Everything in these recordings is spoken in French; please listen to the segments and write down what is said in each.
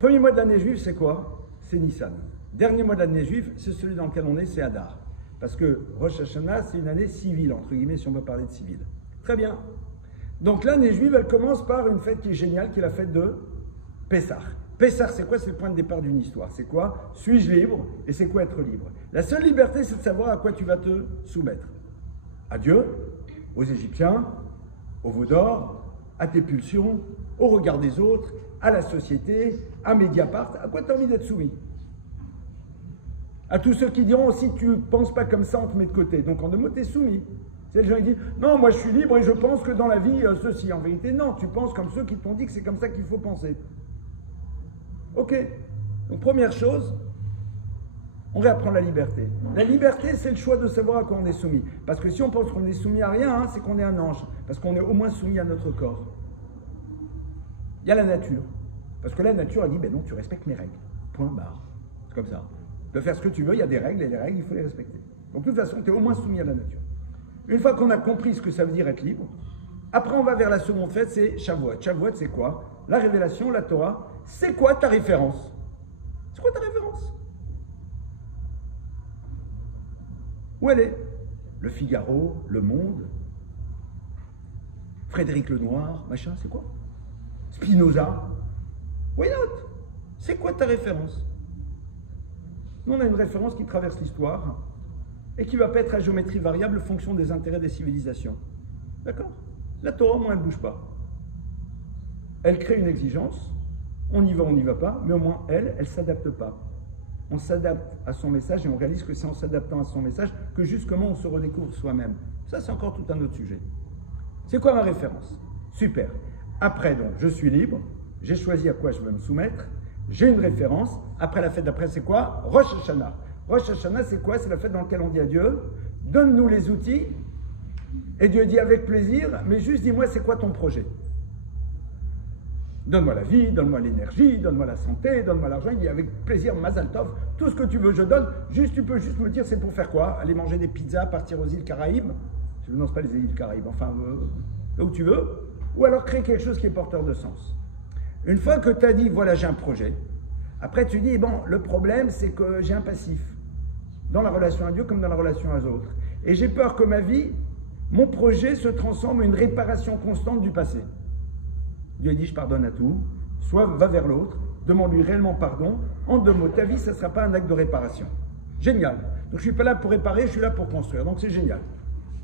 Premier mois de l'année juive, c'est quoi? C'est Nissan. Dernier mois de l'année juive, c'est celui dans lequel on est, c'est Adar. Parce que Rosh Hashanah, c'est une année civile, entre guillemets, si on veut parler de civile. Très bien. Donc l'année juive, elle commence par une fête qui est géniale, qui est la fête de Pessah. Pessah, c'est quoi? C'est le point de départ d'une histoire. C'est quoi? Suis-je libre? Et c'est quoi être libre? La seule liberté, c'est de savoir à quoi tu vas te soumettre. À Dieu, aux Égyptiens, au veau d'or, à tes pulsions, au regard des autres, à la société, à Mediapart. À quoi tu as envie d'être soumis? À tous ceux qui diront, si tu ne penses pas comme ça, on te met de côté. Donc en deux mots, tu es soumis. C'est les gens qui disent, non, moi je suis libre et je pense que dans la vie, ceci. En vérité, non, tu penses comme ceux qui t'ont dit que c'est comme ça qu'il faut penser. Ok. Donc première chose, on réapprend la liberté. La liberté, c'est le choix de savoir à quoi on est soumis. Parce que si on pense qu'on est soumis à rien, c'est qu'on est un ange. Parce qu'on est au moins soumis à notre corps. Il y a la nature. Parce que la nature, elle dit, ben non, tu respectes mes règles. Point barre. C'est comme ça. Tu peux faire ce que tu veux, il y a des règles, et les règles, il faut les respecter. Donc de toute façon, tu es au moins soumis à la nature. Une fois qu'on a compris ce que ça veut dire être libre, après on va vers la seconde fête, c'est Shavuot. Shavuot, c'est quoi? La révélation, la Torah. C'est quoi ta référence? C'est quoi ta référence? Où elle est? Le Figaro, Le Monde, Frédéric Lenoir, machin, c'est quoi? Spinoza. Why not? C'est quoi ta référence? Nous, on a une référence qui traverse l'histoire et qui ne va pas être à géométrie variable en fonction des intérêts des civilisations. D'accord? La Torah, au moins, elle ne bouge pas. Elle crée une exigence, on y va, on n'y va pas, mais au moins, elle ne s'adapte pas. On s'adapte à son message et on réalise que c'est en s'adaptant à son message que justement on se redécouvre soi-même. Ça, c'est encore tout un autre sujet. C'est quoi ma référence? Super. Après, donc, je suis libre, j'ai choisi à quoi je veux me soumettre, j'ai une référence. Après, la fête d'après, c'est quoi? Rosh Hashanah. Rosh Hashanah, c'est quoi? C'est la fête dans laquelle on dit à Dieu, donne-nous les outils. Et Dieu dit avec plaisir, mais juste dis-moi, c'est quoi ton projet? Donne-moi la vie, donne-moi l'énergie, donne-moi la santé, donne-moi l'argent. Il dit avec plaisir, Mazal Tov, tout ce que tu veux, je donne. Juste, tu peux juste me dire, c'est pour faire quoi? Aller manger des pizzas, partir aux îles Caraïbes? Je ne lance pas les îles Caraïbes, enfin, là où tu veux. Ou alors créer quelque chose qui est porteur de sens. Une fois que tu as dit, voilà, j'ai un projet, après tu dis, bon, le problème, c'est que j'ai un passif, dans la relation à Dieu comme dans la relation aux autres. Et j'ai peur que ma vie, mon projet se transforme en une réparation constante du passé. Dieu dit, je pardonne à tout, soit va vers l'autre, demande-lui réellement pardon. En deux mots, ta vie, ça ne sera pas un acte de réparation. Génial. Donc je ne suis pas là pour réparer, je suis là pour construire. Donc c'est génial.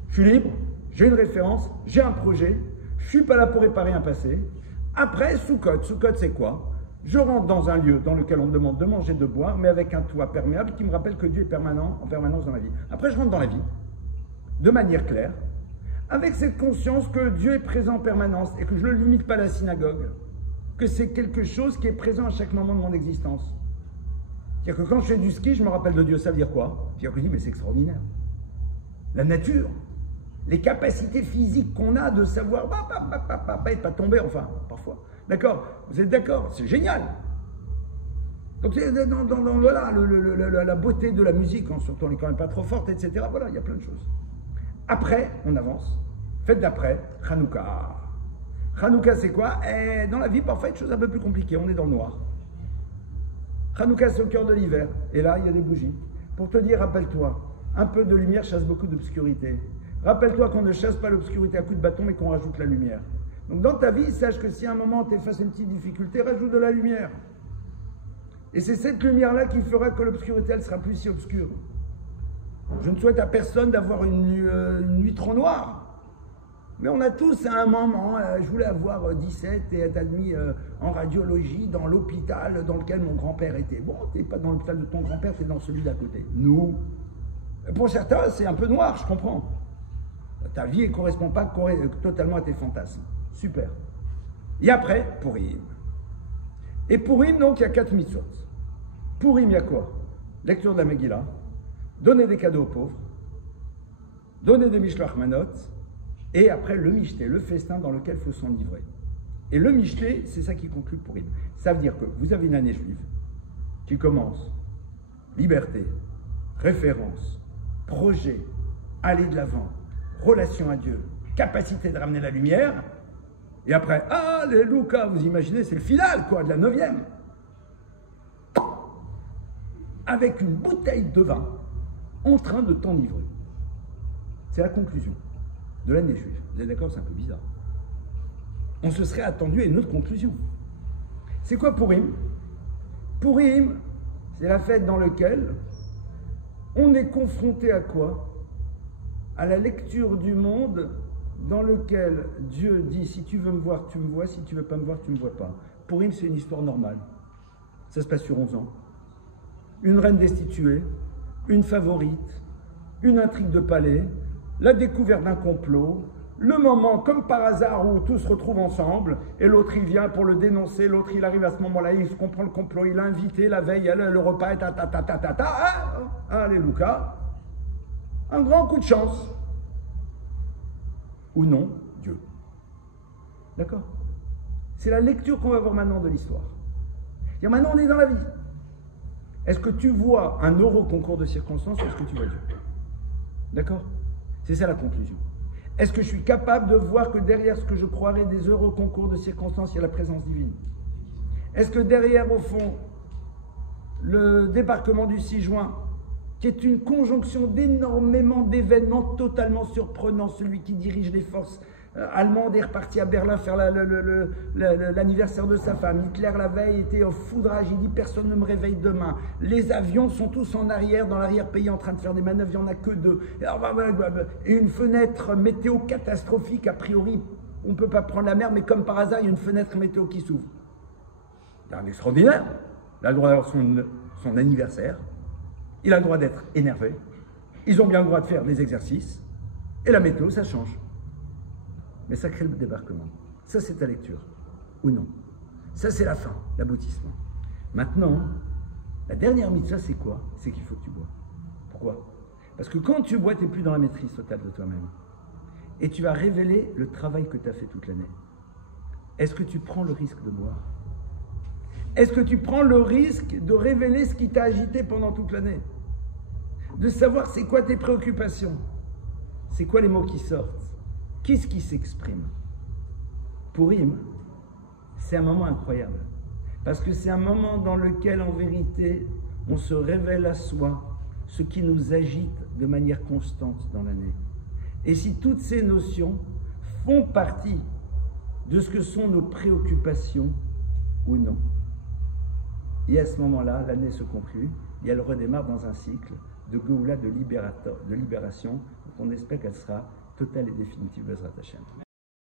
Je suis libre, j'ai une référence, j'ai un projet, je ne suis pas là pour réparer un passé. Après, Sukkot. Sukkot, c'est quoi? Je rentre dans un lieu dans lequel on me demande de manger, de boire, mais avec un toit perméable qui me rappelle que Dieu est permanent, en permanence dans ma vie. Après, je rentre dans la vie, de manière claire, avec cette conscience que Dieu est présent en permanence et que je ne le limite pas à la synagogue, que c'est quelque chose qui est présent à chaque moment de mon existence. C'est-à-dire que quand je fais du ski, je me rappelle de Dieu. Ça veut dire quoi? C'est-à-dire que je dis, mais c'est extraordinaire. La nature, les capacités physiques qu'on a de savoir, et pas tomber, enfin, parfois. D'accord? Vous êtes d'accord? C'est génial. Donc, voilà, la beauté de la musique, surtout on n'est quand même pas trop forte, etc. Voilà, il y a plein de choses. Après, on avance. Fête d'après, Hanouka. Hanouka, c'est quoi? Dans la vie, parfois, il y a des choses un peu plus compliquées. On est dans le noir. Hanouka, c'est au cœur de l'hiver. Et là, il y a des bougies. Pour te dire, rappelle-toi, un peu de lumière chasse beaucoup d'obscurité. Rappelle-toi qu'on ne chasse pas l'obscurité à coups de bâton, mais qu'on rajoute la lumière. Donc dans ta vie, sache que si à un moment tu es face à une petite difficulté, rajoute de la lumière. Et c'est cette lumière-là qui fera que l'obscurité, elle sera plus si obscure. Je ne souhaite à personne d'avoir une nuit trop noire. Mais on a tous à un moment, je voulais avoir 17 et être admis en radiologie dans l'hôpital dans lequel mon grand-père était. Bon, tu n'es pas dans l'hôpital de ton grand-père, tu es dans celui d'à côté. Nous. Pour certains, c'est un peu noir, je comprends. Ta vie ne correspond pas totalement à tes fantasmes. Super. Et après, Purim. Et Purim, donc, il y a 4 mitzvot. Purim, il y a quoi? Lecture de la Megillah, donner des cadeaux aux pauvres, donner des mishloach manot, et après le mishté, le festin dans lequel il faut s'enivrer. Et le mishté, c'est ça qui conclut Purim. Ça veut dire que vous avez une année juive qui commence liberté, référence, projet, aller de l'avant, relation à Dieu, capacité de ramener la lumière, et après, alléluia, vous imaginez, c'est le final, quoi, de la 9e. avec une bouteille de vin en train de t'enivrer. C'est la conclusion de l'année juive. Vous êtes d'accord, c'est un peu bizarre. On se serait attendu à une autre conclusion. C'est quoi Purim? Purim, c'est la fête dans laquelle on est confronté à quoi? À la lecture du monde dans lequel Dieu dit si tu veux me voir, tu me vois, si tu veux pas me voir, tu me vois pas. Purim, c'est une histoire normale. Ça se passe sur 11 ans. Une reine destituée, une favorite, une intrigue de palais, la découverte d'un complot, le moment, comme par hasard, où tous se retrouvent ensemble, et l'autre il vient pour le dénoncer, l'autre il arrive à ce moment-là, il comprend le complot, il a invité la veille, le repas est alléluia, un grand coup de chance. Ou non, Dieu. D'accord? C'est la lecture qu'on va voir maintenant de l'histoire. Maintenant on est dans la vie. Est-ce que tu vois un heureux concours de circonstances ou est-ce que tu vois Dieu? D'accord? C'est ça la conclusion. Est-ce que je suis capable de voir que derrière ce que je croirais des heureux concours de circonstances, il y a la présence divine? Est-ce que derrière, au fond, le débarquement du 6 juin, qui est une conjonction d'énormément d'événements totalement surprenants, celui qui dirige les forces allemandes est reparti à Berlin faire l'anniversaire de sa femme. Hitler, la veille, était au foudrage. Il dit « personne ne me réveille demain ». Les avions sont tous en arrière, dans l'arrière-pays, en train de faire des manœuvres. Il n'y en a que 2. Et une fenêtre météo catastrophique. A priori, on ne peut pas prendre la mer, mais comme par hasard, il y a une fenêtre météo qui s'ouvre. C'est un extraordinaire. Il a le droit d'avoir son anniversaire. Il a le droit d'être énervé. Ils ont bien le droit de faire des exercices. Et la météo, ça change. Mais ça crée le débarquement. Ça, c'est ta lecture. Ou non. Ça, c'est la fin, l'aboutissement. Maintenant, la dernière mitzvah, c'est quoi? C'est qu'il faut que tu bois. Pourquoi? Parce que quand tu bois, tu n'es plus dans la maîtrise totale de toi-même. Et tu vas révéler le travail que tu as fait toute l'année. Est-ce que tu prends le risque de boire? Est-ce que tu prends le risque de révéler ce qui t'a agité pendant toute l'année? De savoir c'est quoi tes préoccupations? C'est quoi les mots qui sortent? Qu'est-ce qui s'exprime? Purim, c'est un moment incroyable. Parce que c'est un moment dans lequel, en vérité, on se révèle à soi ce qui nous agite de manière constante dans l'année. Et si toutes ces notions font partie de ce que sont nos préoccupations ou non. Et à ce moment-là, l'année se conclut et elle redémarre dans un cycle de Géoula, de libération. Donc on espère qu'elle sera totale et définitive, Bezrat Hashem.